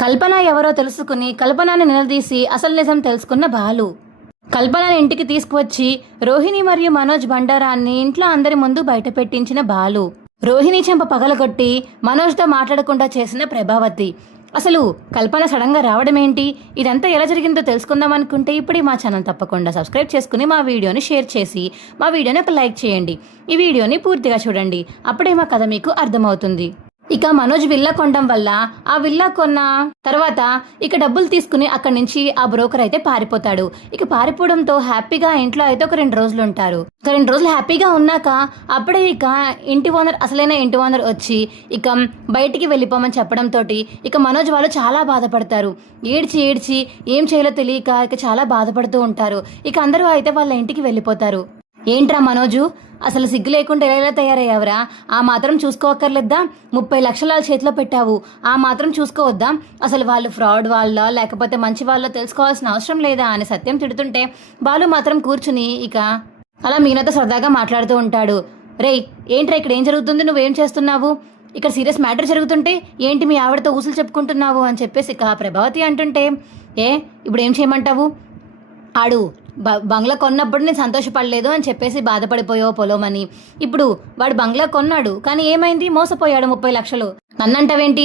కల్పన ఎవరో తెలుసుకుని కల్పనని నిలదీసి అసలు నిజం తెలుసుకున్న బాలు కల్పనని ఇంటికి తీసుకువచ్చి రోహిణి మరియు మనోజ్ బండారాన్ని ఇంట్లో అందరి ముందు బయట పెట్టించిన బాలు రోహిణి చెంప పగలగొట్టి మనోజ్తో మాట్లాడకుండా చేసిన ప్రభావతి. అసలు కల్పన సడన్గా రావడం ఏంటి, ఇదంతా ఎలా జరిగిందో తెలుసుకుందాం అనుకుంటే ఇప్పుడు మా ఛానల్ తప్పకుండా సబ్స్క్రైబ్ చేసుకుని మా వీడియోని షేర్ చేసి మా వీడియోని ఒక లైక్ చేయండి. ఈ వీడియోని పూర్తిగా చూడండి, అప్పుడే మా కథ మీకు అర్థమవుతుంది. ఇక మనోజ్ విల్లా కొనడం వల్ల ఆ విల్లా కొన్న తర్వాత ఇక డబ్బులు తీసుకుని అక్కడి నుంచి ఆ బ్రోకర్ అయితే పారిపోతాడు. ఇక పారిపోవడంతో హ్యాపీగా ఇంట్లో అయితే ఒక 2 రోజులు ఉంటారు. 2 రోజులు హ్యాపీగా ఉన్నాక అప్పుడే ఇక అసలైన ఇంటి ఓనర్ వచ్చి ఇక బయటికి వెళ్ళిపోమని చెప్పడంతో ఇక మనోజ్ వాళ్ళు చాలా బాధపడతారు. ఏడ్చి ఏం చేయాలో తెలియక ఇక చాలా బాధపడుతూ ఉంటారు. ఇక అందరూ అయితే వాళ్ళ ఇంటికి వెళ్ళిపోతారు. ఏంట్రా మనోజు, అసలు సిగ్గు లేకుండా ఎలా తయారయ్యావురా? ఆ మాత్రం చూసుకోవక్కర్లేద్దా? 30 లక్షల చేతిలో పెట్టావు, ఆ మాత్రం చూసుకోవద్దా? అసలు వాళ్ళు ఫ్రాడ్ వాళ్ళ లేకపోతే మంచి వాళ్ళ తెలుసుకోవాల్సిన అవసరం లేదా అని సత్యం తిడుతుంటే బాలు మాత్రం కూర్చుని ఇక అలా మీనాతో సరదాగా మాట్లాడుతూ ఉంటాడు. రేయ్, ఏంట్రా ఇక్కడ ఏం జరుగుతుంది, నువ్వేం చేస్తున్నావు? ఇక్కడ సీరియస్ మ్యాటర్ జరుగుతుంటే ఏంటి మీ ఆవిడతో ఊసులు చెప్పుకుంటున్నావు అని చెప్పేసి ఇక ప్రభావతి అంటుంటే, ఇప్పుడు ఏం చేయమంటావు? ఆడు బంగ్లా కొన్నప్పుడు నేను సంతోషపడలేదు అని చెప్పేసి బాధపడిపోయావు పొలమని. ఇప్పుడు వాడు బంగ్లా కొన్నాడు, కానీ ఏమైంది, మోసపోయాడు 30 లక్షలు. నన్నంటావేంటి?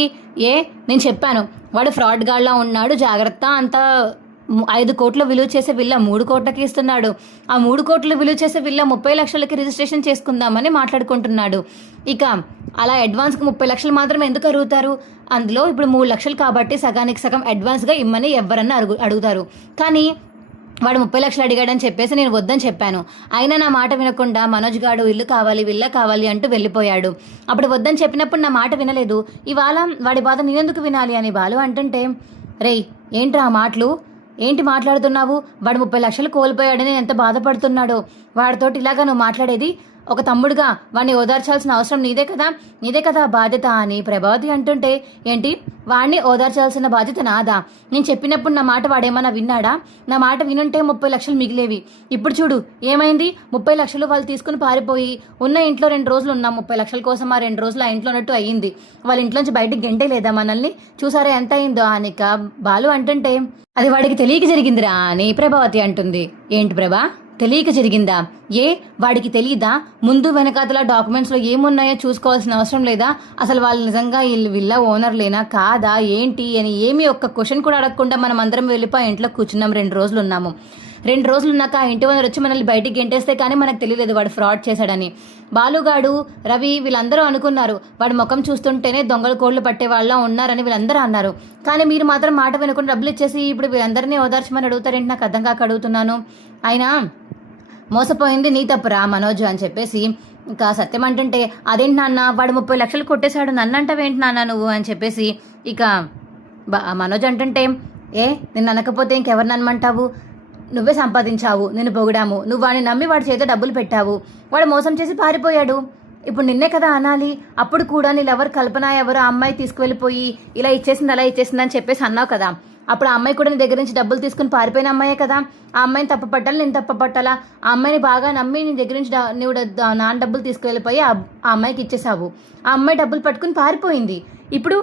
నేను చెప్పాను వాడు ఫ్రాడ్ గాడ్లా ఉన్నాడు, జాగ్రత్త. అంతా 5 కోట్ల విలువ చేసే విల్లా 3 కోట్లకి ఇస్తున్నాడు. ఆ 3 కోట్ల విలువ చేసే విల్లా 30 లక్షలకి రిజిస్ట్రేషన్ చేసుకుందామని మాట్లాడుకుంటున్నాడు. ఇక అలా అడ్వాన్స్కి 30 లక్షలు మాత్రం ఎందుకు అడుగుతారు? అందులో ఇప్పుడు 3 లక్షలు కాబట్టి సగానికి సగం అడ్వాన్స్గా ఇమ్మని ఎవరన్నా అడుగుతారు. కానీ వాడు 30 లక్షలు అడిగాడని చెప్పేసి నేను వద్దని చెప్పాను. అయినా నా మాట వినకుండా మనోజ్ గాడు ఇల్లు కావాలి, విల్లా కావాలి అంటూ వెళ్ళిపోయాడు. అప్పుడు వద్దని చెప్పినప్పుడు నా మాట వినలేదు. ఇవాళ వాడి బాధ నేనెందుకు వినాలి అని బాలు అంటుంటే, రేయ్ ఏంట్రా ఆ మాటలు, ఏంటి మాట్లాడుతున్నావు? వాడు 30 లక్షలు కోల్పోయాడని ఎంత బాధపడుతున్నాడో, వాడితోటి ఇలాగా నువ్వు మాట్లాడేది? ఒక తమ్ముడుగా వాడిని ఓదార్చాల్సిన అవసరం నీదే కదా బాధ్యత అని ప్రభావతి అంటుంటే, ఏంటి వాడిని ఓదార్చాల్సిన బాధ్యత నాదా? నేను చెప్పినప్పుడు నా మాట వాడేమన్నా విన్నాడా? నా మాట వినుంటే 30 లక్షలు మిగిలేవి. ఇప్పుడు చూడు ఏమైంది, 30 లక్షలు వాళ్ళు తీసుకుని పారిపోయి ఉన్న ఇంట్లో 2 రోజులు ఉన్నాం. 30 లక్షల కోసం ఆ 2 రోజులు ఆ ఇంట్లో ఉన్నట్టు అయ్యింది. వాళ్ళ ఇంట్లోంచి బయటికి గంటే లేదా మనల్ని? చూసారా ఎంత అయిందో అనిక బాలు అంటుంటే, అది వాడికి తెలియక జరిగిందిరా అని ప్రభావతి అంటుంది. ఏంటి ప్రభా, తెలియక జరిగిందా? వాడికి తెలీదా? ముందు వెనకాతల డాక్యుమెంట్స్లో ఏమున్నాయో చూసుకోవాల్సిన అవసరం లేదా? అసలు వాళ్ళు నిజంగా వీళ్ళు విల్లా ఓనర్లేనా కాదా ఏంటి అని ఏమీ ఒక్క క్వశ్చన్ కూడా అడగకుండా మనం అందరం వెళ్ళిపోయి ఇంట్లో కూర్చున్నాం. 2 రోజులు ఉన్నాము. 2 రోజులు ఉన్నాక ఆ ఇంటి ఓనర్ వచ్చి మనల్ని బయటికి గెంటేస్తే కానీ మనకు తెలియలేదు వాడు ఫ్రాడ్ చేశాడని. బాలుగాడు, రవి వీళ్ళందరూ అనుకున్నారు వాడి ముఖం చూస్తుంటేనే దొంగల కోళ్లు పట్టే వాళ్ళ ఉన్నారని వీళ్ళందరూ అన్నారు. కానీ మీరు మాత్రం మాట వినకుండా డబ్బులు ఇచ్చేసి ఇప్పుడు వీళ్ళందరినీ ఓదార్చమని అడుగుతారేంటి? నాకు అర్థం కాక అడుగుతున్నాను. అయినా మోసపోయింది నీ తప్పురా మనోజ్ అని చెప్పేసి ఇంకా సత్యం అంటుంటే, అదేంటి నాన్న వాడు 30 లక్షలు కొట్టేశాడు, నన్నంటావేంటి నాన్న నువ్వు అని చెప్పేసి ఇక మనోజ్ అంటుంటే, నిన్ను అనకపోతే ఇంకెవరిని అనమంటావు? నువ్వే సంపాదించావు, నిన్ను పొగిడాము, నువ్వు వాడిని నమ్మి వాడి చేతితో డబ్బులు పెట్టావు, వాడు మోసం చేసి పారిపోయాడు. ఇప్పుడు నిన్నే కదా అనాలి. అప్పుడు కూడా నీళ్ళెవరు కల్పన ఎవరు ఆ అమ్మాయి తీసుకువెళ్ళిపోయి ఇలా ఇచ్చేసింది అలా ఇచ్చేసింది అని చెప్పేసి అన్నావు కదా. అప్పుడు ఆ అమ్మాయి కూడా నీ దగ్గర నుంచి డబ్బులు తీసుకుని పారిపోయిన అమ్మాయే కదా. ఆ అమ్మాయిని తప్పు పట్టాలి, నేను తప్పు పట్టాలా? ఆ అమ్మాయిని బాగా నమ్మి నీ దగ్గర నుంచి నువ్వు నాన్న డబ్బులు తీసుకువెళ్ళిపోయి ఆ అమ్మాయికి ఇచ్చేసావు. ఆ అమ్మాయి డబ్బులు పట్టుకుని పారిపోయింది. ఇప్పుడు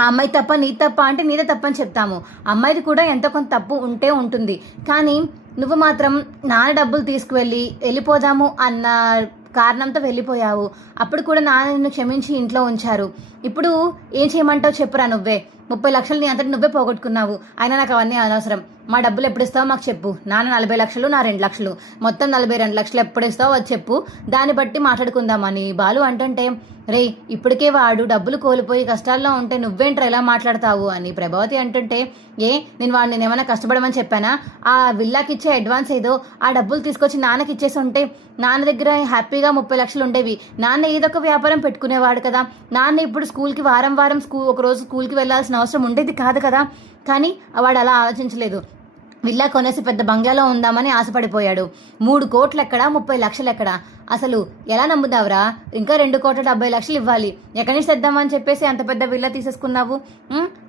ఆ అమ్మాయి తప్ప నీ తప్ప అంటే నీదే తప్పని చెప్తాము. అమ్మాయిది కూడా ఎంతో కొంత తప్పు ఉంటే ఉంటుంది. కానీ నువ్వు మాత్రం నాన్న డబ్బులు వెళ్ళిపోదాము అన్న కారణంతో వెళ్ళిపోయావు. అప్పుడు కూడా నాన్న నిన్ను క్షమించి ఇంట్లో ఉంచారు. ఇప్పుడు ఏం చేయమంటావు చెప్పురా? నువ్వే 30 లక్షలు నీ అంతటి నువ్వే పోగొట్టుకున్నావు. అయినా నాకు అవన్నీ అనవసరం. మా డబ్బులు ఎప్పుడు ఇస్తావో మాకు చెప్పు. నాన్న 40 లక్షలు, నా 2 లక్షలు, మొత్తం 42 లక్షలు ఎప్పుడు ఇస్తావో అది చెప్పు, దాన్ని బట్టి మాట్లాడుకుందామని బాలు అంటుంటే, రేయ్ ఇప్పటికే వాడు డబ్బులు కోల్పోయి కష్టాల్లో ఉంటే నువ్వేంట్రా ఇలా మాట్లాడతావు అని ప్రభావతి అంటుంటే, నేను వాడిని ఏమైనా కష్టపడమని చెప్పానా? ఆ విల్లాకి ఇచ్చే అడ్వాన్స్ ఏదో ఆ డబ్బులు తీసుకొచ్చి నాన్నకి ఇచ్చేసి ఉంటే నాన్న దగ్గర హ్యాపీగా 30 లక్షలు ఉండేవి. నాన్న ఏదో ఒక వ్యాపారం పెట్టుకునేవాడు కదా. నాన్న ఇప్పుడు స్కూల్కి వారం ఒక రోజు స్కూల్కి వెళ్ళాల్సిన అవసరం ఉండేది కాదు కదా. కానీ వాడు అలా ఆలోచించలేదు. విల్లా కొనేసి పెద్ద బంగ్లాలో ఉందామని ఆశపడిపోయాడు. 3 కోట్లు ఎక్కడ, 30 లక్షలు ఎక్కడ? అసలు ఎలా నమ్ముదావురా? ఇంకా 2,70,00,000 ఇవ్వాలి, ఎక్కడి నుంచి తెద్దామని చెప్పేసి అంత పెద్ద విల్లా తీసేసుకున్నావు.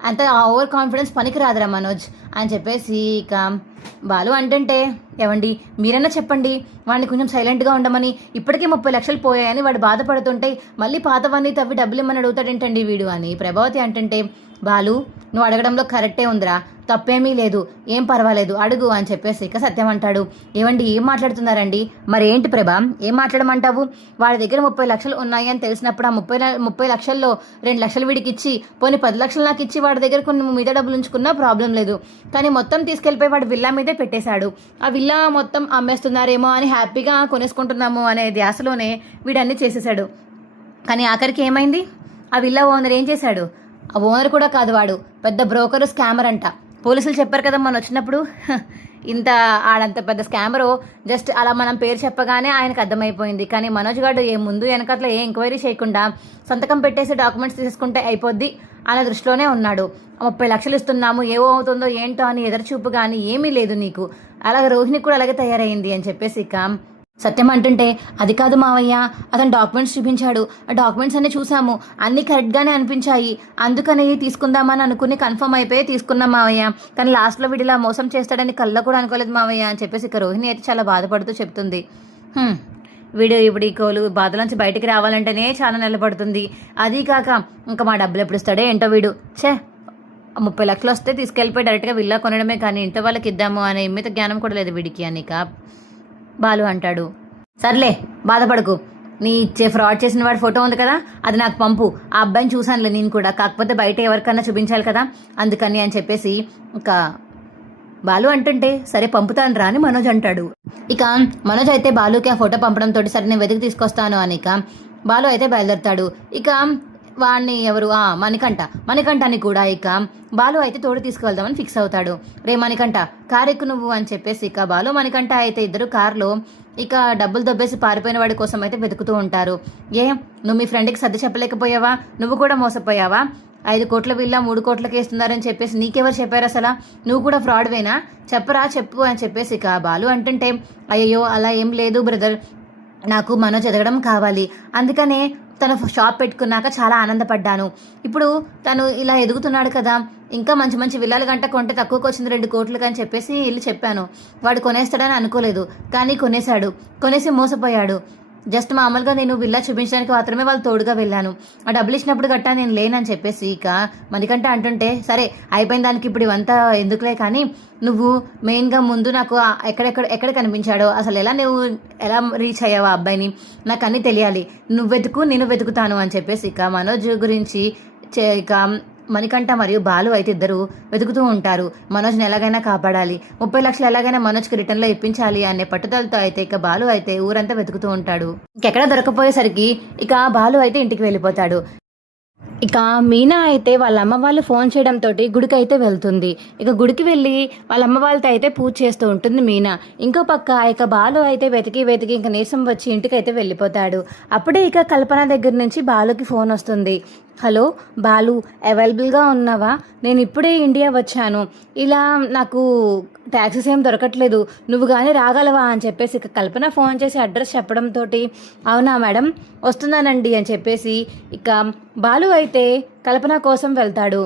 అంత ఓవర్ కాన్ఫిడెన్స్ పనికి రాదురా మనోజ్ అని చెప్పేసి ఇక బాలు అంటుంటే, ఏవండి మీరన్నా చెప్పండి వాడిని కొంచెం సైలెంట్గా ఉండమని, ఇప్పటికే 30,00,000 పోయాయని వాడు బాధపడుతుంటే మళ్ళీ పాతవన్నీ తవ్వి డబ్బులు ఇమ్మని అడుగుతాడేంటండి వీడు అని ప్రభావతి అంటుంటే, బాలు నువ్వు అడగడంలో కరెక్టే ఉందిరా, తప్పేమీ లేదు, ఏం పర్వాలేదు అడుగు అని చెప్పేసి ఇక సత్యం అంటాడు. ఏవండి ఏం మాట్లాడుతున్నారండి? మరి ఏంటి ప్రభా, ఏం మాట్లాడమంటావు? వాడి దగ్గర 30,00,000 ఉన్నాయి అని తెలిసినప్పుడు ఆ 30,00,000లో 2,00,000 వీడికి ఇచ్చి, పోనీ 10,00,000 నాకు ఇచ్చి వాడి దగ్గర కొన్ని మీద డబ్బులు ఉంచుకున్నా ప్రాబ్లం లేదు, కానీ మొత్తం తీసుకెళ్ళిపోయి వాడు విల్లా మీదే పెట్టేశాడు. ఆ విల్లా మొత్తం అమ్మేస్తున్నారేమో అని హ్యాపీగా కొనేసుకుంటున్నాము అనే ధ్యాసలోనే వీడన్నీ చేసేసాడు. కానీ ఆఖరికి ఏమైంది? ఆ విల్లా ఓనర్ ఏం చేశాడు? ఆ ఓనర్ కూడా కాదు, వాడు పెద్ద బ్రోకరు, స్కామర్ అంట. పోలీసులు చెప్పారు కదా మనం వచ్చినప్పుడు, ఇంత ఆడంత పెద్ద స్కామరు జస్ట్ అలా మనం పేరు చెప్పగానే ఆయనకు అర్థమైపోయింది. కానీ మనోజ్ గారు ఏ ముందు వెనకట్ల ఏ ఎంక్వైరీ చేయకుండా సంతకం పెట్టేసి డాక్యుమెంట్స్ తీసుకుంటే అయిపోద్ది అనే దృష్టిలోనే ఉన్నాడు. 30,00,000 ఇస్తున్నాము, ఏవో అవుతుందో ఏంటో అని ఎదురుచూపు కానీ ఏమీ లేదు నీకు. అలాగే రోహిణి కూడా అలాగే తయారైంది అని చెప్పేసి ఇక సత్యం అంటుంటే, అది కాదు మావయ్య, అతను డాక్యుమెంట్స్ చూపించాడు, ఆ డాక్యుమెంట్స్ అన్నీ చూసాము, అన్నీ కరెక్ట్గానే అనిపించాయి, అందుకని తీసుకుందామని అనుకుని కన్ఫర్మ్ అయిపోయి తీసుకున్నాం మావయ్య, కానీ లాస్ట్లో వీడిలా మోసం చేస్తాడని కళ్ళ కూడా అనుకోలేదు మావయ్య అని చెప్పేసి ఇక రోహిణి అయితే చాలా బాధపడుతూ చెప్తుంది. వీడు ఇప్పుడు ఈ కోలు బాధలోంచి బయటికి రావాలంటేనే చాలా నిలబడుతుంది, అది కాక ఇంకా మా డబ్బులు ఎప్పుడు ఇస్తాడే ఏంటో వీడు. 30,00,000 వస్తే తీసుకెళ్ళిపోయి డైరెక్ట్గా విల్లా కొనడమే కానీ ఇంట్లో వాళ్ళకి ఇద్దాము అనే మిగత జ్ఞానం కూడా లేదు వీడికి అని బాలు అంటాడు. సర్లే బాధపడకు, నీ ఫ్రాడ్ చేసిన వాడి ఫోటో ఉంది కదా, అది నాకు పంపు, ఆ అబ్బాయిని చూసానులే నేను కూడా, కాకపోతే బయట ఎవరికన్నా చూపించాలి కదా అందుకని అని చెప్పేసి ఇక బాలు అంటుంటే, సరే పంపుతాను రా అని మనోజ్ అంటాడు. ఇక మనోజ్ అయితే బాలుకి ఆ ఫోటో పంపడంతో సరే నేను వెతికి తీసుకొస్తాను అని ఇక బాలు అయితే బయలుదేరుతాడు. ఇక వాడిని ఎవరు మణికంఠని కూడా ఇక బాలు అయితే తోడు తీసుకువెళ్దామని ఫిక్స్ అవుతాడు. రే మణికంఠ కారు ఎక్కు నువ్వు అని చెప్పేసి ఇక బాలు మణికంఠ అయితే ఇద్దరు కారులో ఇక డబ్బులు దొబ్బేసి పారిపోయిన వాడి కోసం అయితే వెతుకుతూ ఉంటారు. నువ్వు మీ ఫ్రెండ్కి సర్ది చెప్పలేకపోయావా? నువ్వు కూడా మోసపోయావా? 5 కోట్ల విల్లా 3 కోట్లకి ఇస్తున్నారని చెప్పేసి నీకెవరు చెప్పారు? అసలు నువ్వు కూడా ఫ్రాడ్వేనా? చెప్పు అని చెప్పేసి ఇక బాలు అంటుంటే, అయ్యో అలా ఏం లేదు బ్రదర్, నాకు మనోజ్ ఎదగడం కావాలి, అందుకనే తను షాప్ పెట్టుకున్నాక చాలా ఆనందపడ్డాను. ఇప్పుడు తను ఇలా ఎదుగుతున్నాడు కదా, ఇంకా మంచి మంచి విల్లాల గంట కొంటే తక్కువకి వచ్చింది 2 కోట్లకి అని చెప్పేసి ఇల్లు చెప్పాను. వాడు కొనేస్తాడని అనుకోలేదు, కానీ కొనేసి మోసపోయాడు. జస్ట్ మామూలుగా నేను విల్లా చూపించడానికి మాత్రమే వాళ్ళు తోడుగా వెళ్ళాను, ఆ డబ్బులు ఇచ్చినప్పుడు గట్టా నేను లేనని చెప్పేసి ఇక మణికంఠ అంటుంటే, సరే అయిపోయిన దానికి ఇప్పుడు ఇవంతా ఎందుకులే కానీ నువ్వు మెయిన్గా ముందు నాకు ఎక్కడ కనిపించాడో, అసలు నువ్వు ఎలా రీచ్ అయ్యావు ఆ అబ్బాయిని, నాకు అన్నీ తెలియాలి, నువ్వు వెతుకు నేను వెతుకుతాను అని చెప్పేసి ఇక మనోజ్ గురించి ఇక మణికంఠ మరియు బాలు అయితే ఇద్దరు వెతుకుతూ ఉంటారు. మనోజ్ని ఎలాగైనా కాపాడాలి, 30,00,000 ఎలాగైనా మనోజ్కి రిటర్న్లో ఇప్పించాలి అనే పట్టుదలతో అయితే ఇక బాలు అయితే ఊరంతా వెతుకుతూ ఉంటాడు. ఇంకెక్కడ దొరకపోయేసరికి ఇక బాలు అయితే ఇంటికి వెళ్ళిపోతాడు. ఇక మీనా అయితే వాళ్ళ అమ్మ వాళ్ళు ఫోన్ చేయడంతో గుడికి అయితే వెళ్తుంది. ఇక గుడికి వెళ్ళి వాళ్ళ అమ్మ వాళ్ళతో అయితే పూజ చేస్తూ ఉంటుంది మీనా. ఇంకో పక్క ఇక బాలు అయితే వెతికి ఇంకా నీరసం వచ్చి ఇంటికి అయితే వెళ్ళిపోతాడు. అప్పుడే ఇక కల్పన దగ్గర నుంచి బాలుకి ఫోన్ వస్తుంది. హలో బాలు, అవైలబుల్గా ఉన్నావా? నేను ఇప్పుడే ఇండియా వచ్చాను, ఇలా నాకు ట్యాక్సీస్ ఏం దొరకట్లేదు, నువ్వు కానీ రాగలవా అని చెప్పేసి ఇక కల్పన ఫోన్ చేసి అడ్రస్ చెప్పడంతో, అవునా మేడం వస్తున్నానండి అని చెప్పేసి ఇక బాలు అయితే కల్పన కోసం వెళ్తాడు.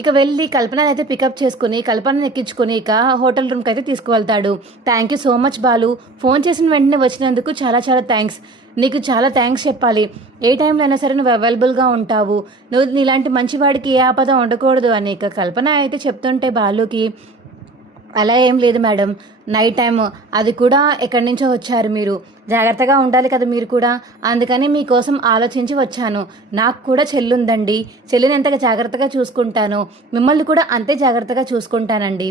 ఇక వెళ్ళి కల్పనని అయితే పికప్ చేసుకుని కల్పనని ఎక్కించుకుని ఇక హోటల్ రూమ్కి అయితే తీసుకువెళ్తాడు. Thank you so much Balu, phone చేసిన వెంటనే వచ్చినందుకు చాలా చాలా థ్యాంక్స్, నీకు చాలా థ్యాంక్స్ చెప్పాలి, ఏ టైంలో అయినా సరే నువ్వు అవైలబుల్గా ఉంటావు, నువ్వు నీలాంటి మంచివాడికి ఏ ఆపద ఉండకూడదు అని ఇక కల్పన అయితే చెప్తుంటే బాలుకి, అలా ఏం లేదు మేడం, నైట్ టైం అది కూడా ఎక్కడి నుంచో వచ్చారు మీరు, జాగ్రత్తగా ఉండాలి కదా మీరు కూడా, అందుకని మీకోసం ఆలోచించి వచ్చాను, నాకు కూడా చెల్లుందండి, చెల్లిని ఎంతగా జాగ్రత్తగా చూసుకుంటాను, మిమ్మల్ని కూడా అంతే జాగ్రత్తగా చూసుకుంటానండి,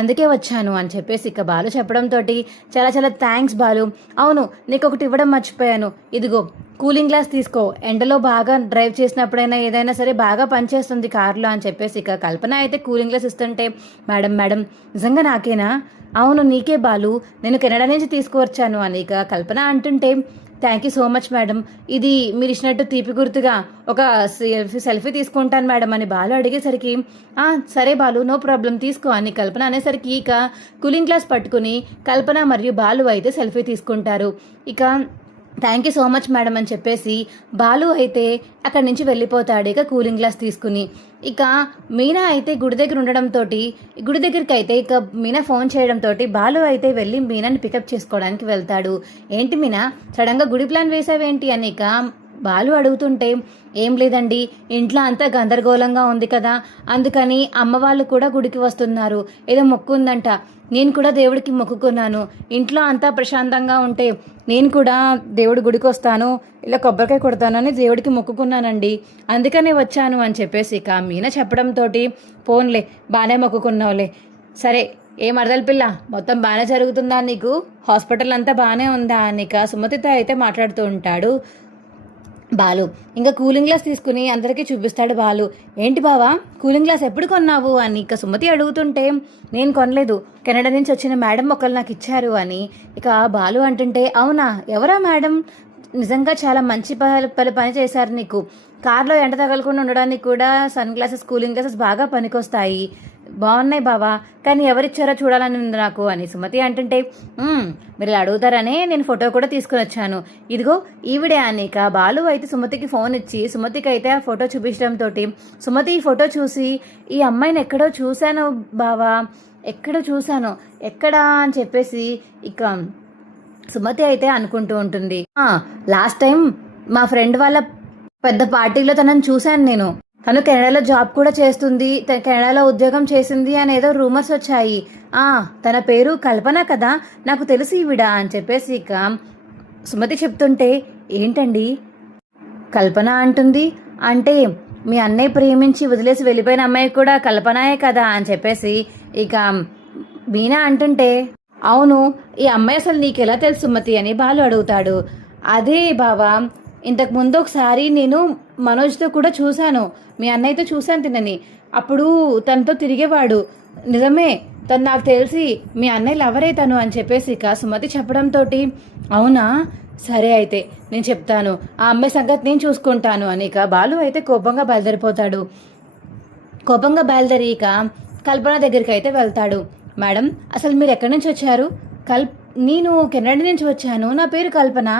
అందుకే వచ్చాను అని చెప్పేసి ఇక బాలు చెప్పడంతో, చాలా చాలా థ్యాంక్స్ బాలు, అవును నీకు ఒకటి ఇవ్వడం మర్చిపోయాను, ఇదిగో కూలింగ్ గ్లాస్ తీసుకో, ఎండలో బాగా డ్రైవ్ చేసినప్పుడైనా ఏదైనా సరే బాగా పనిచేస్తుంది కార్లో అని చెప్పేసి ఇక కల్పన అయితే కూలింగ్ గ్లాస్ ఇస్తుంటే, మేడం నిజంగా నాకేనా? అవును నీకే బాలు, నేను కెనడా నుంచి తీసుకువచ్చాను అని ఇక కల్పన అంటుంటే, thank you so much madam, ఇది మీరు ఇచ్చినట్టు తీపి గుర్తుగా ఒక సెల్ఫీ తీసుకుంటాను మేడం అని బాలు అడిగేసరికి, సరే బాలు నో ప్రాబ్లం తీసుకో అని కల్పన అనేసరికి ఇక కూలింగ్ గ్లాస్ పట్టుకుని కల్పన మరియు బాలు అయితే సెల్ఫీ తీసుకుంటారు. ఇక thank you so much madam అని చెప్పేసి బాలు అయితే అక్కడి నుంచి వెళ్ళిపోతాడు ఇక కూలింగ్ గ్లాస్ తీసుకుని. ఇక మీనా అయితే గుడి దగ్గర ఉండడంతో గుడి దగ్గరికి అయితే ఇక మీనా ఫోన్ చేయడంతో బాలు అయితే వెళ్ళి మీనాని పికప్ చేసుకోవడానికి వెళ్తాడు. ఏంటి మీనా సడన్గా గుడి ప్లాన్ వేసావేంటి అని ఇక బాలు అడుగుతుంటే, ఏం లేదండి, ఇంట్లో అంతా గందరగోళంగా ఉంది కదా, అందుకని అమ్మ వాళ్ళు కూడా గుడికి వస్తున్నారు, ఏదో మొక్కు ఉందంట, నేను కూడా దేవుడికి మొక్కుకున్నాను, ఇంట్లో అంతా ప్రశాంతంగా ఉంటే నేను కూడా దేవుడి గుడికి వస్తాను, ఇలా కొబ్బరికాయ కొడతానని దేవుడికి మొక్కుకున్నానండి, అందుకనే వచ్చాను అని చెప్పేసి ఇక మీనా చెప్పడంతో, పోన్లే బాగానే మొక్కుకున్నావులే, సరే ఏం అర్థాల పిల్ల, మొత్తం బాగానే జరుగుతుందా నీకు, హాస్పిటల్ అంతా బాగానే ఉందా అని ఇక సుమతితో అయితే మాట్లాడుతూ ఉంటాడు బాలు. ఇంకా కూలింగ్ గ్లాస్ తీసుకుని అందరికీ చూపిస్తాడు బాలు. ఏంటి బావా కూలింగ్ గ్లాస్ ఎప్పుడు కొన్నావు అని ఇక సుమతి అడుగుతుంటే, నేను కొనలేదు, కెనడా నుంచి వచ్చిన మేడం ఒకళ్ళు నాకు ఇచ్చారు అని ఇక బాలు అంటుంటే, అవునా ఎవరా మేడం, నిజంగా చాలా మంచి పని చేశారు నీకు, కార్లో ఎండ తగలకుండా ఉండడానికి కూడా సన్ గ్లాసెస్ కూలింగ్ గ్లాసెస్ బాగా పనికొస్తాయి, బాగున్నాయి బావా, కానీ ఎవరిచ్చారో చూడాలని ఉంది నాకు అని సుమతి అంటుంటే, మీరు అడుగుతారనే నేను ఫోటో కూడా తీసుకుని వచ్చాను, ఇదిగో ఈవిడే అనిక బాలు అయితే సుమతికి ఫోన్ ఇచ్చి సుమతికి అయితే ఆ ఫోటో చూపించడంతో సుమతి ఈ ఫోటో చూసి, ఈ అమ్మాయిని ఎక్కడో చూశాను బావా, ఎక్కడో చూశాను, ఎక్కడా అని చెప్పేసి ఇక సుమతి అయితే అనుకుంటూ ఉంటుంది. లాస్ట్ టైం మా ఫ్రెండ్ వాళ్ళ పెద్ద పార్టీలో తనని చూశాను నేను, తను కెనడాలో జాబ్ కూడా చేస్తుంది, కెనడాలో ఉద్యోగం చేసింది అని ఏదో రూమర్స్ వచ్చాయి, తన పేరు కల్పన కదా, నాకు తెలిసి ఈవిడ అని చెప్పేసి ఇక సుమతి చెప్తుంటే, ఏంటండి కల్పన అంటుంది, అంటే మీ అన్నయ్య ప్రేమించి వదిలేసి వెళ్ళిపోయిన అమ్మాయి కూడా కల్పనాయే కదా అని చెప్పేసి ఇక మీనా అంటుంటే, అవును ఈ అమ్మాయి అసలు నీకెలా తెలుసు సుమతి అని బాలు అడుగుతాడు. అదే బావా, ఇంతకు ముందు ఒకసారి నేను మనోజ్తో కూడా చూశాను, మీ అన్నయ్యతో చూశాను తినని, అప్పుడు తనతో తిరిగేవాడు, నిజమే తను నాకు తెలిసి మీ అన్నయ్య లవరే తను అని చెప్పేసి ఇక సుమతి చెప్పడంతో, అవునా సరే అయితే నేను చెప్తాను, ఆ అమ్మాయి సంగతి నేను చూసుకుంటాను అని ఇక బాలు అయితే కోపంగా బయలుదేరిపోతాడు. కోపంగా బయలుదేరి ఇక కల్పన దగ్గరికి అయితే వెళ్తాడు. మేడం అసలు మీరు ఎక్కడి నుంచి వచ్చారు, నేను కెనడా నుంచి వచ్చాను, నా పేరు కల్పన,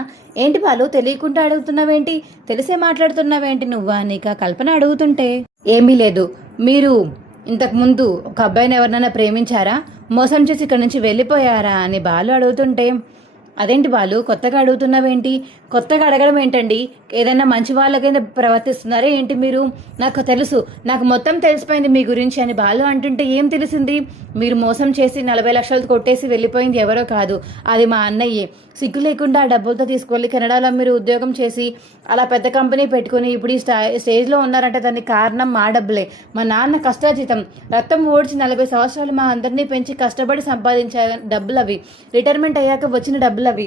ఏంటి బాలు తెలియకుండా అడుగుతున్నావేంటి, తెలిసే మాట్లాడుతున్నావేంటి నువ్వు అని ఇక కల్పన అడుగుతుంటే, ఏమీ లేదు, మీరు ఇంతకుముందు ఒక అబ్బాయిని ఎవరినైనా ప్రేమించారా, మోసం చేసి ఇక్కడ నుంచి వెళ్ళిపోయారా అని బాలు అడుగుతుంటే, అదేంటి బాలు కొత్తగా అడుగుతున్నావేంటి, కొత్తగా అడగడం ఏంటండి, ఏదైనా మంచి వాళ్ళకైనా ప్రవర్తిస్తున్నారే ఏంటి మీరు, నాకు తెలుసు, నాకు మొత్తం తెలిసిపోయింది మీ గురించి అని బాలు అంటుంటే, ఏం తెలిసింది, మీరు మోసం చేసి 40 లక్షలు కొట్టేసి వెళ్ళిపోయింది ఎవరో కాదు, అది మా అన్నయ్యే, సిగ్గు లేకుండా ఆ డబ్బులతో తీసుకెళ్ళి కెనడాలో మీరు ఉద్యోగం చేసి అలా పెద్ద కంపెనీ పెట్టుకుని ఇప్పుడు ఈ స్టేజ్లో ఉన్నారంటే దానికి కారణం మా డబ్బులే, మా నాన్న కష్టాజీతం రక్తం ఓడ్చి 40 సంవత్సరాలు మా అందరినీ పెంచి కష్టపడి సంపాదించే డబ్బులు అవి, రిటైర్మెంట్ అయ్యాక వచ్చిన డబ్బులు అవి,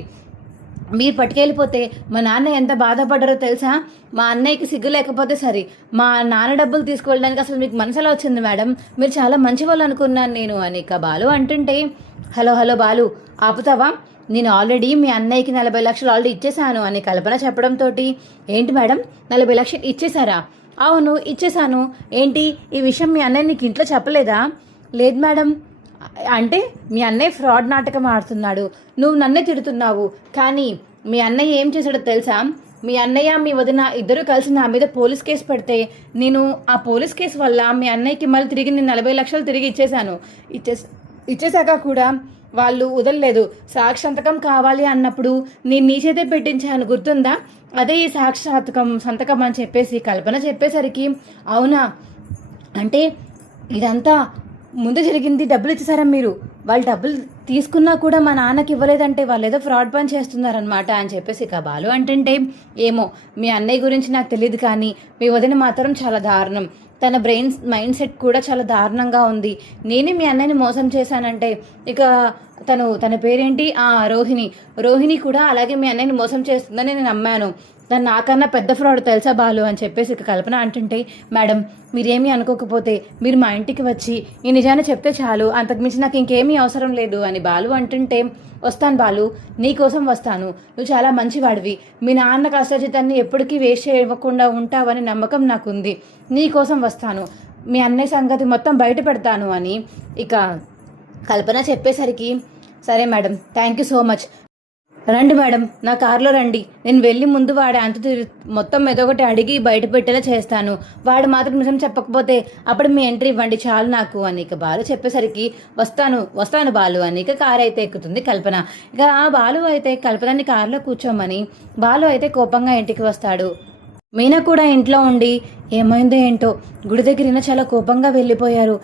మీరు పట్టుకెళ్ళిపోతే మా నాన్న ఎంత బాధపడ్డారో తెలుసా, మా అన్నయ్యకి సిగ్గు లేకపోతే సరే, మా నాన్న డబ్బులు తీసుకువెళ్ళడానికి అసలు మీకు మనసులో వచ్చింది మేడం, మీరు చాలా మంచి వాళ్ళు అనుకున్నాను నేను అని ఇక బాలు అంటుంటే, హలో బాలు ఆపుతావా, నేను ఆల్రెడీ మీ అన్నయ్యకి 40 లక్షలు ఆల్రెడీ ఇచ్చేసాను అని కల్పన చెప్పడంతో, ఏంటి మేడం 40 లక్షలు ఇచ్చేసారా, అవును ఇచ్చేసాను, ఏంటి ఈ విషయం మీ అన్నయ్య నీకు ఇంట్లో చెప్పలేదా, లేదు మేడం, అంటే మీ అన్నయ్య ఫ్రాడ్ నాటకం ఆడుతున్నాడు, నువ్వు నన్నే తిడుతున్నావు, కానీ మీ అన్నయ్య ఏం చేశాడో తెలుసా, మీ అన్నయ్య మీ వదిన ఇద్దరు కలిసి నా మీద పోలీస్ కేసు పెడితే నేను ఆ పోలీస్ కేసు వల్ల మీ అన్నయ్యకి మళ్ళీ తిరిగి నేను 40 లక్షలు తిరిగి ఇచ్చేసాను, ఇచ్చేసాక కూడా వాళ్ళు వదలలేదు, సాక్షి సంతకం కావాలి అన్నప్పుడు నేను నీ చేతే పెట్టించాను గుర్తుందా, అదే ఈ సాక్షి సంతకం అని చెప్పేసి కల్పన చెప్పేసరికి, అవునా అంటే ఇదంతా ముందు జరిగింది, డబ్బులు ఇచ్చేసారా మీరు, వాళ్ళు డబ్బులు తీసుకున్నా కూడా మా నాన్నకి ఇవ్వలేదంటే వాళ్ళు ఏదో ఫ్రాడ్ పని చేస్తున్నారనమాట అని చెప్పేసి ఇక బాలు అంటుంటే, ఏమో మీ అన్నయ్య గురించి నాకు తెలియదు కానీ మీ వదిన మాత్రం చాలా దారుణం, తన మైండ్ సెట్ కూడా చాలా దారుణంగా ఉంది, నేనే మీ అన్నయ్యని మోసం చేశానంటే ఇక తన పేరేంటి, రోహిణి కూడా అలాగే మీ అన్నయ్యని మోసం చేస్తుందని నేను నమ్మాను, తను నాకన్నా పెద్ద ఫ్రాడ్ తెలుసా బాలు అని చెప్పేసి ఇక కల్పన అంటుంటే, మేడం మీరేమీ అనుకోకపోతే మీరు మా ఇంటికి వచ్చి ఈ నిజాన్ని చెప్తే చాలు, అంతకుమించి నాకు ఇంకేమీ అవసరం లేదు అని బాలు అంటుంటే, వస్తాను బాలు, నీ కోసం వస్తాను, నువ్వు చాలా మంచివాడివి, మీ నాన్న కష్టజితాన్ని ఎప్పటికీ వేస్ట్ చేయకుండా ఉంటావని నమ్మకం నాకుంది, నీ కోసం వస్తాను, మీ అన్నయ్య సంగతి మొత్తం బయట పెడతాను అని ఇక కల్పన చెప్పేసరికి, సరే madam thank you so much, రండి మేడం, నా కారులో రండి. నేను వెళ్ళి ముందు వాడి మొత్తం ఏదో ఒకటి అడిగి బయట పెట్టేలా చేస్తాను. వాడు మాత్రం నిజం చెప్పకపోతే అప్పుడు మీ ఎంట్రీ ఇవ్వండి చాలు నాకు అని ఇక బాలు చెప్పేసరికి వస్తాను వస్తాను బాలు అని ఇక కారు అయితే ఎక్కుతుంది కల్పన. ఇక ఆ బాలు అయితే కల్పనని కారులో కూర్చోమని బాలు అయితే కోపంగా ఇంటికి వస్తాడు. మీనా కూడా ఇంట్లో ఉండి ఏమైందో ఏంటో గుడి దగ్గర చాలా కోపంగా వెళ్ళిపోయారు,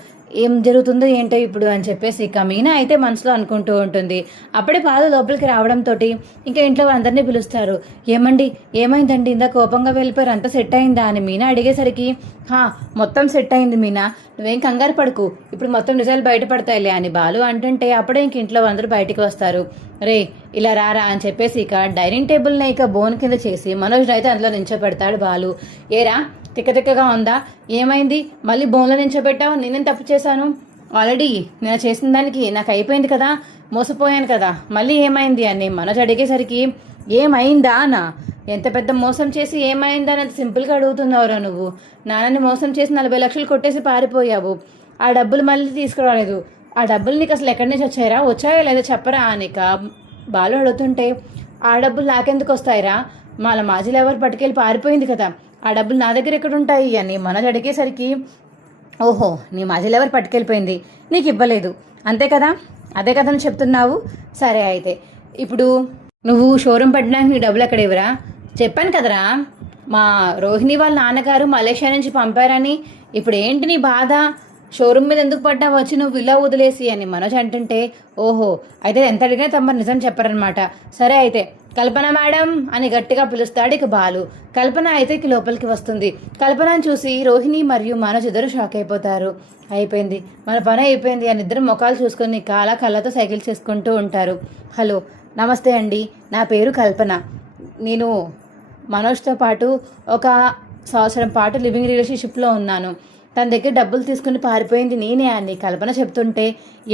ఏం జరుగుతుందో ఏంటో ఇప్పుడు అని చెప్పేసి ఇక మీనా అయితే మనసులో అనుకుంటూ ఉంటుంది. అప్పుడే బాలు లోపలికి రావడంతో ఇంకా ఇంట్లో అందరినీ పిలుస్తారు. ఏమండి ఏమైందండి, ఇందా కోపంగా వెళ్ళిపోయారు, అంతా సెట్ అయిందా అని మీనా అడిగేసరికి మొత్తం సెట్ అయింది మీనా, నువ్వేం కంగారు పడుకు, ఇప్పుడు మొత్తం నిజాలు బయటపడతాయిలే అని బాలు అంటుంటే అప్పుడే ఇంక ఇంట్లో అందరూ బయటికి వస్తారు. రే ఇలా రారా అని చెప్పేసి ఇక డైనింగ్ టేబుల్ని ఇక బోన్ కింద చేసి మనోజ్ అయితే అందులో నించోపెడతాడు బాలు. ఏరా తిక్కగా ఉందా, ఏమైంది, మళ్ళీ బోన్లో నించోబెట్టావు, నేనేం తప్పు చేశాను, ఆల్రెడీ నేను చేసిన దానికి నాకు అయిపోయింది కదా, మోసపోయాను కదా, మళ్ళీ ఏమైంది అని మనోజ్ అడిగేసరికి ఏమైందా అన్న, ఎంత పెద్ద మోసం చేసి ఏమైందా అని సింపుల్గా అడుగుతున్నావురా నువ్వు, నాన్నని మోసం చేసి 40 లక్షలు కొట్టేసి పారిపోయావు, ఆ డబ్బులు మళ్ళీ తీసుకురాలేదు, ఆ డబ్బులు నీకు అసలు ఎక్కడి నుంచి వచ్చాయా లేదా చెప్పరా అనిక బాలు అడుగుతుంటే ఆ డబ్బులు నాకెందుకు వస్తాయిరా, మాజీలు ఎవరు పట్టుకెళ్ళి పారిపోయింది కదా, ఆ డబ్బులు నా దగ్గర ఎక్కడ ఉంటాయి అని మనోజ్ అడిగేసరికి ఓహో నీ మాజీలు ఎవరు పట్టుకెళ్ళిపోయింది, నీకు ఇవ్వలేదు అంతే కదా, అదే కదా అని చెప్తున్నావు, సరే అయితే ఇప్పుడు నువ్వు షోరూమ్ పెట్టడానికి నీ డబ్బులు ఎక్కడ ఇవ్వరా, చెప్పాను కదరా మా రోహిణి వాళ్ళ నాన్నగారు మలేషియా నుంచి పంపారని, ఇప్పుడు ఏంటి నీ బాధ, షోరూమ్ మీద ఎందుకు పడ్డావు వచ్చి నువ్వు ఇలా వదిలేసి అని మనోజ్ అంటుంటే ఓహో అయితే ఎంత అడిగినా తమ నిజం చెప్పారనమాట, సరే అయితే కల్పన మేడం అని గట్టిగా పిలుస్తాడు ఇక బాలు. కల్పన అయితే లోపలికి వస్తుంది. కల్పనను చూసి రోహిణి మరియు మనోజ్ ఇద్దరు షాక్ అయిపోతారు. అయిపోయింది మన పని అయిపోయింది అని ఇద్దరు ముఖాలు చూసుకొని కళ్ళతో సైకిల్ చేసుకుంటూ ఉంటారు. హలో నమస్తే అండి, నా పేరు కల్పన, నేను మనోజ్తో పాటు ఒక సంవత్సరం పాటు లివింగ్ రిలేషన్షిప్లో ఉన్నాను, తన దగ్గర డబ్బులు తీసుకుని పారిపోయింది నేనే అని కల్పన చెప్తుంటే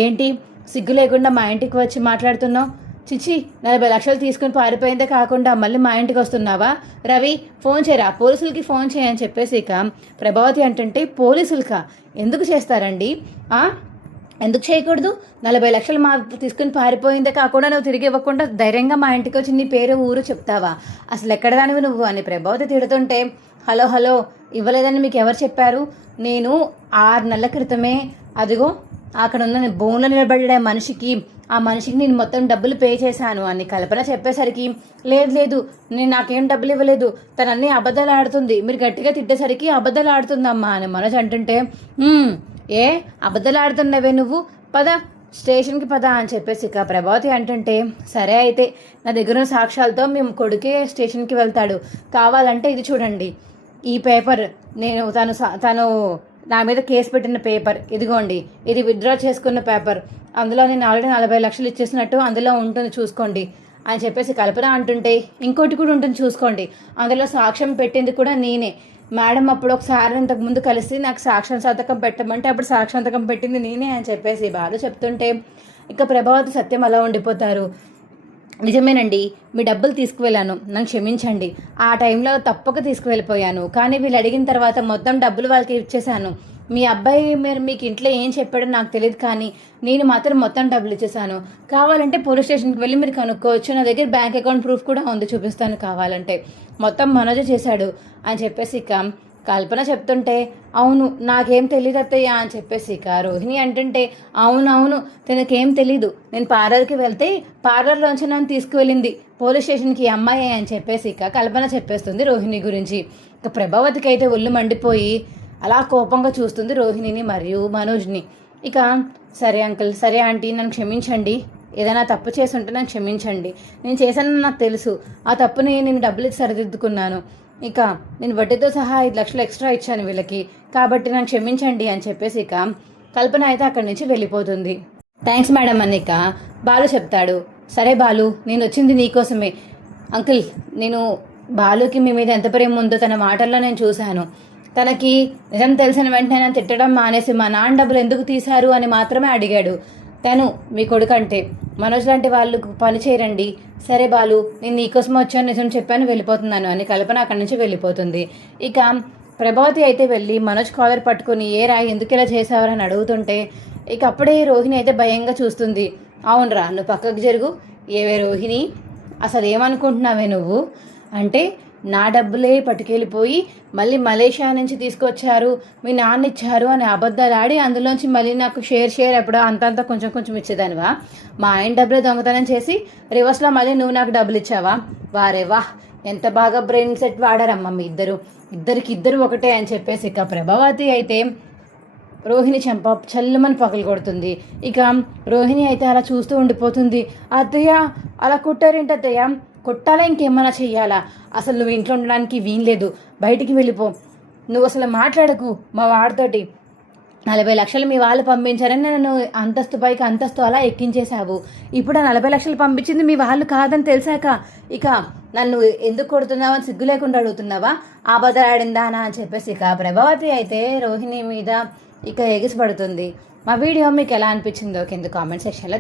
ఏంటి సిగ్గు లేకుండా మా ఇంటికి వచ్చి మాట్లాడుతున్నావు, చిచ్చి 40 లక్షలు తీసుకుని పారిపోయిందే కాకుండా మళ్ళీ మా ఇంటికి వస్తున్నావా, రవి ఫోన్ చేయరా పోలీసులకి ఫోన్ చేయని చెప్పేసి ఇక ప్రభావతి అంటుంటే పోలీసులకా ఎందుకు చేస్తారండి, ఎందుకు చేయకూడదు, 40 లక్షలు మా తీసుకుని పారిపోయిందే కాకుండా నువ్వు తిరిగి ఇవ్వకుండా ధైర్యంగా మా ఇంటికి వచ్చి నీ పేరు ఊరు చెప్తావా, అసలు ఎక్కడ దానివి నువ్వు అని ప్రభావతి తిడుతుంటే హలో ఇవ్వలేదని మీకు ఎవరు చెప్పారు, నేను 6 నెలల క్రితమే అదిగో అక్కడ ఉన్న బోన్లో నిలబడే మనిషికి నేను మొత్తం డబ్బులు పే చేశాను అని కల్పన చెప్పేసరికి లేదు నేను నాకేం డబ్బులు ఇవ్వలేదు, తను అన్ని అబద్ధాలు ఆడుతుంది, మీరు గట్టిగా తిట్టేసరికి అబద్ధాలు ఆడుతుందమ్మా అని మనోజ్ అంటుంటే ఏ అబద్ధాలు ఆడుతున్నవే నువ్వు, పద స్టేషన్కి పద అని చెప్పేసి ఇక ప్రభావతి అంటుంటే సరే అయితే నా దగ్గర ఉన్న సాక్ష్యాలతో మేము కొడుకే స్టేషన్కి వెళ్తాడు, కావాలంటే ఇది చూడండి ఈ పేపర్, నేను తను నా మీద కేసు పెట్టిన పేపర్, ఇదిగోండి ఇది విత్డ్రా చేసుకున్న పేపర్, అందులో నేను ఆల్రెడీ 40 లక్షలు ఇచ్చేసినట్టు అందులో ఉంటుంది చూసుకోండి అని చెప్పేసి కల్పన అంటుంటే ఇంకోటి కూడా ఉంటుంది చూసుకోండి, అందులో సాక్ష్యం పెట్టింది కూడా నేనే, మేడం అప్పుడు ఒకసారి ఇంతకు ముందు కలిసి నాకు సాక్ష్యం సంతకం పెట్టమంటే అప్పుడు సాక్ష్యం సంతకం పెట్టింది నేనే అని చెప్పేసి బాధ చెప్తుంటే ఇక ప్రభావతి సత్యం అలా ఉండిపోతారు. నిజమేనండి మీ డబ్బులు తీసుకువెళ్ళాను, నన్ను క్షమించండి, ఆ టైంలో తప్పక తీసుకువెళ్ళిపోయాను, కానీ వీళ్ళు అడిగిన తర్వాత మొత్తం డబ్బులు వాళ్ళకి ఇచ్చేసాను, మీ అబ్బాయి మీకు ఇంట్లో ఏం చెప్పాడో నాకు తెలియదు కానీ నేను మాత్రం మొత్తం డబ్బులు ఇచ్చేసాను, కావాలంటే పోలీస్ స్టేషన్కి వెళ్ళి మీరు కనుక్కోవచ్చు, నా దగ్గర బ్యాంక్ అకౌంట్ ప్రూఫ్ కూడా ఉంది చూపిస్తాను కావాలంటే, మొత్తం మనోజే చేశాడు అని చెప్పేసి ఇక కల్పన చెప్తుంటే అవును నాకేం తెలియదు అత్తయ్య అని చెప్పేసి ఇక రోహిణి అంటుంటే అవును తనకేం తెలీదు, నేను పార్లర్కి వెళ్తే పార్లర్లోంచి నన్ను తీసుకువెళ్ళింది పోలీస్ స్టేషన్కి అమ్మాయి అని చెప్పేసి ఇక కల్పన చెప్పేస్తుంది రోహిణి గురించి. ఇక ప్రభావతికి అయితే ఒళ్ళు మండిపోయి అలా కోపంగా చూస్తుంది రోహిణిని మరియు మనోజ్ని. ఇక సరే అంకుల్, సరే ఆంటీ, నన్ను క్షమించండి, ఏదైనా తప్పు చేసి ఉంటే నన్ను క్షమించండి, నేను చేశానని నాకు తెలుసు, ఆ తప్పుని నేను డబ్బులు ఇచ్చి సరిదిద్దుకున్నాను, ఇక నేను వడ్డీతో సహా 5 లక్షలు ఎక్స్ట్రా ఇచ్చాను వీళ్ళకి, కాబట్టి నన్ను క్షమించండి అని చెప్పేసి ఇక కల్పన అయితే అక్కడి నుంచి వెళ్ళిపోతుంది. థ్యాంక్స్ మేడం అని ఇక బాలు చెప్తాడు. సరే బాలు, నేను వచ్చింది నీకోసమే అంకుల్, నేను బాలుకి మీ మీద ఎంత ప్రేమ ఉందో తన మాటల్లో నేను చూశాను, తనకి నిజం తెలిసిన వెంటనే నన్ను తిట్టడం మానేసి మా నాన్న డబ్బులు ఎందుకు తీశారు అని మాత్రమే అడిగాడు, తను మీ కొడుకంటే మనోజ్ లాంటి వాళ్ళు పని చేయరండి, సరే బాలు నేను నీకోసం వచ్చాను నిజం చెప్పాను వెళ్ళిపోతున్నాను అని కల్పన అక్కడి నుంచి వెళ్ళిపోతుంది. ఇక ప్రభావతి అయితే వెళ్ళి మనోజ్ కాలర్ పట్టుకుని ఏరా ఎందుకు ఇలా చేసావరని అడుగుతుంటే ఇక అప్పుడే రోహిణి అయితే భయంగా చూస్తుంది. అవునరా నువ్వు పక్కకు జరుగు, ఏవే రోహిణి అసలు ఏమనుకుంటున్నావే నువ్వు అంటే నా డబ్బులే పట్టుకెళ్ళిపోయి మళ్ళీ మలేషియా నుంచి తీసుకొచ్చారు, మీ నాన్న ఇచ్చారు అని అబద్ధాలు ఆడి అందులోంచి మళ్ళీ నాకు షేర్ ఎప్పుడో అంతంత కొంచెం కొంచెం ఇచ్చేదానివా? మా ఆయన డబ్బులే దొంగతనం చేసి రివర్స్లో మళ్ళీ నువ్వు నాకు డబ్బులు ఇచ్చావా? వారేవా, ఎంత బాగా బ్రెయిన్ సెట్ వాడారమ్మా మీ ఇద్దరు ఒకటే అని చెప్పేసి ఇక ప్రభావతి అయితే రోహిణి చెంప చల్లుమని పగలు కొడుతుంది. ఇక రోహిణి అయితే అలా చూస్తూ ఉండిపోతుంది. అత్తయ్య అలా కొట్టారేంటి అత్తయ్య? కొట్టాలా ఇంకేమన్నా చెయ్యాలా? అసలు నువ్వు ఇంట్లో ఉండడానికి వీల్లేదు, బయటికి వెళ్ళిపో. నువ్వు అసలు మాట్లాడకు మా వాడితోటి. 40 లక్షలు మీ వాళ్ళు పంపించారని నన్ను అంతస్తు పైకి అంతస్తు అలా ఎక్కించేశావు. ఇప్పుడు ఆ 40 లక్షలు పంపించింది మీ వాళ్ళు కాదని తెలిసాక ఇక నన్ను ఎందుకు కొడుతున్నావని సిగ్గు లేకుండా అడుగుతున్నావా? ఆబదలాడిందానా అని చెప్పేసి ఇక ప్రభావతి అయితే రోహిణి మీద ఇక ఎగిసిపడుతుంది. మా వీడియో మీకు ఎలా అనిపించిందో కింద కామెంట్ సెక్షన్లో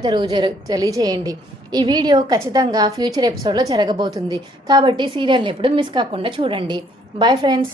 తెలియజేయండి. ఈ వీడియో ఖచ్చితంగా ఫ్యూచర్ ఎపిసోడ్లో జరగబోతుంది కాబట్టి సీరియల్ని ఎప్పుడు మిస్ కాకుండా చూడండి. Bye friends.